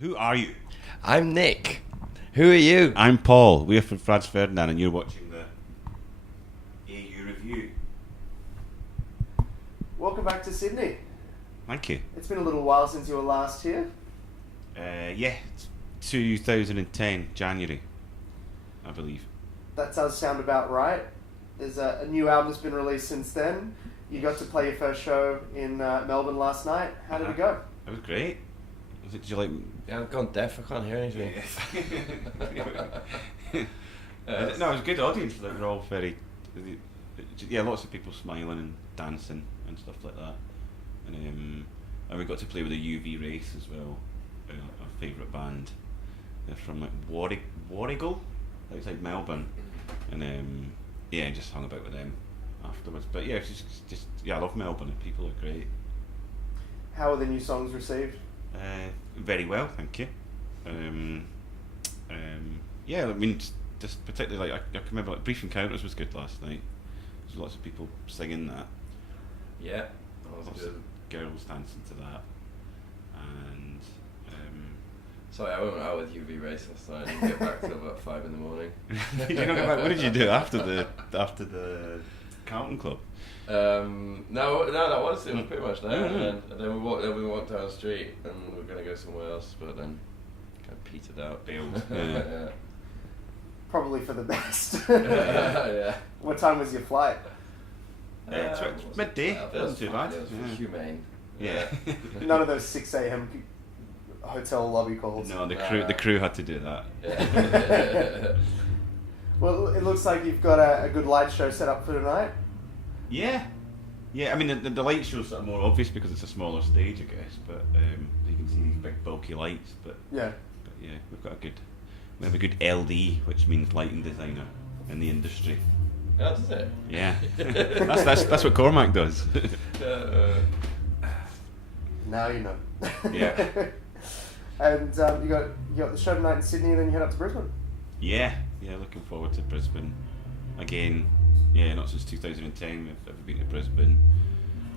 Who are you? I'm Nick. Who are you? I'm Paul. We're from Franz Ferdinand, and you're watching the AU Review. Welcome back to Sydney. Thank you. It's been a little while since you were last here. Yeah, it's 2010, January, I believe. That does sound about right. There's a new album that's been released since then. You got to play your first show in Melbourne last night. How did it go? It was great. Did you like... Yeah, I've gone deaf. I can't hear anything. No, it was a good audience. They were all very... Yeah, lots of people smiling and dancing and stuff like that. And we got to play with the UV Race as well, our favourite band. They're from like Warrigal, outside Melbourne. And yeah, just hung about with them afterwards. But yeah, it's just I love Melbourne. People are great. How are the new songs received? Very well, thank you. Yeah, I mean, just particularly like I can remember like Brief Encounters was good last night. There's lots of people singing that. Yeah, Lots of girls dancing to that, and sorry, I went out with UV Race last night. I didn't get back till about 5 in the morning. did you not get back? What did you do after the Carlton Club? No, that was it. Was pretty much there, and then we walked down the street, and we were going to go somewhere else, but then kind of petered out. Bailed. Yeah. Probably for the best. Yeah. What time was your flight? It's midday. It Wasn't too bad. It was humane. Yeah. None of those 6 a.m. hotel lobby calls. No, the crew had to do that. Yeah. Well, it looks like you've got a good light show set up for tonight. Yeah. I mean, the light shows are more obvious because it's a smaller stage, I guess. But you can see these big bulky lights. But Yeah. yeah, we have a good LD, which means lighting designer in the industry. That's it. Yeah, that's what Cormac does. Now you know. Yeah. And you got the show tonight in Sydney, and then you head up to Brisbane. Yeah, looking forward to Brisbane again. Yeah, not since 2010 we've ever been to Brisbane.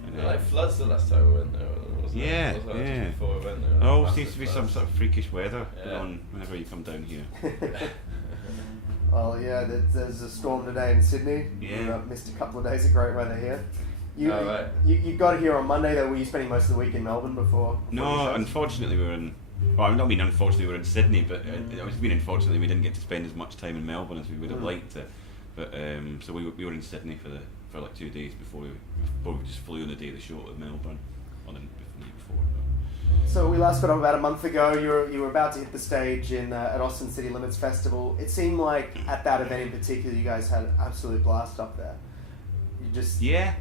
And, Like floods the last time we went there, wasn't Yeah, it? Wasn't it yeah. just before we went there? oh, Massive seems to be some floods. sort of freakish weather going Yeah. on whenever you come down here. Well, yeah, there's a storm today in Sydney. Yeah. We missed a couple of days of great weather here. You Oh, right. you got here on Monday, though. Were you spending most of the week in Melbourne before your No, shows? unfortunately we were in... Well, I don't mean unfortunately we were in Sydney, but unfortunately we didn't get to spend as much time in Melbourne as we would have liked to. But so we were in Sydney for like 2 days before we just flew on the day of the show to Melbourne on the night before. So we last got up about a month ago. You were about to hit the stage at Austin City Limits Festival. It seemed like at that event in particular, you guys had an absolute blast up there. You just Yeah,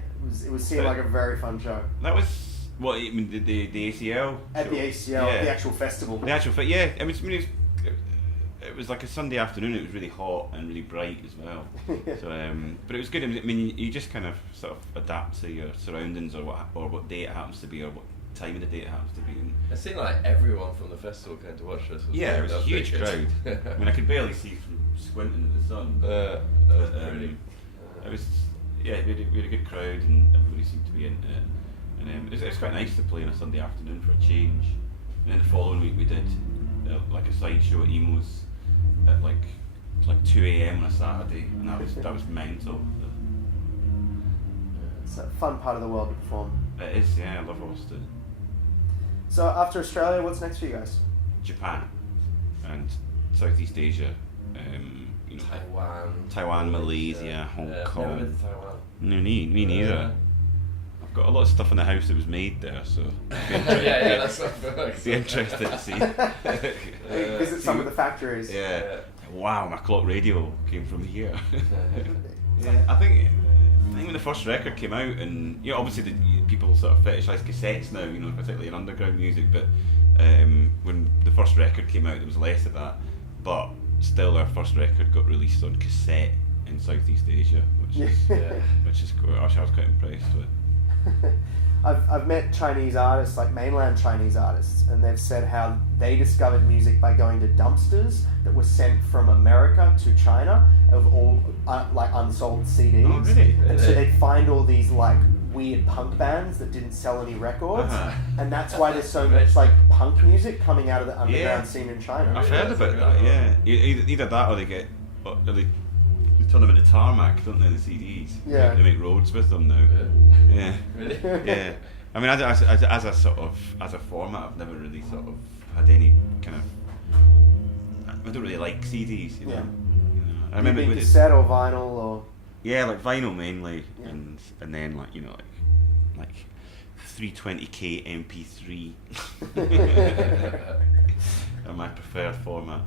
it was seemed like a very fun show that was what I mean. The ACL at show. the ACL, Yeah. the actual festival. The actual fit, yeah. I mean, it was like a Sunday afternoon. It was really hot and really bright as well. So, but it was good. I mean, you just kind of sort of adapt to your surroundings or what day it happens to be or what time of the day it happens to be. And It seemed like everyone from the festival came to watch us. yeah, it was a That huge pretty crowd. good. I mean, I could barely see from squinting at the sun. That was pretty. It was we had a good crowd and everybody seemed to be into it. And it was quite nice to play on a Sunday afternoon for a change. And then the following week we did like a side show at Emo's at like 2 a.m. on a Saturday, and that was mental. It's a fun part of the world to perform. It is, yeah. I love Austin. So after Australia, what's next for you guys? Japan and Southeast Asia. Taiwan, Malaysia, Hong I've never Kong. been to Taiwan. No, me neither. I've got a lot of stuff in the house that was made there, so Yeah, that's what I feel like. be interested to see. Visit some of the factories. Yeah. Wow, my clock radio came from here. Yeah, I think when the first record came out, and obviously people sort of fetishize cassettes now, particularly in underground music. But when the first record came out, there was less of that. But still, our first record got released on cassette in Southeast Asia, which is cool. Actually, I was quite impressed with. I've met Chinese artists, like mainland Chinese artists, and they've said how they discovered music by going to dumpsters that were sent from America to China of all like unsold CDs. Oh, really? And so they'd find all these like weird punk bands that didn't sell any records, Uh-huh. and that's why there's so much like punk music coming out of the underground Yeah. scene in China. I've heard about that. Yeah, either that or they get, or they turn them into tarmac, don't they? The CDs. Yeah. They make roads with them now. Yeah. Really? Yeah. I mean, as a sort of as a format, I've never really sort of had any kind of. I don't really like CDs, you know. Yeah. I remember Maybe with cassette or vinyl or yeah, like vinyl mainly, Yeah. and then like 320k MP3 are my preferred format.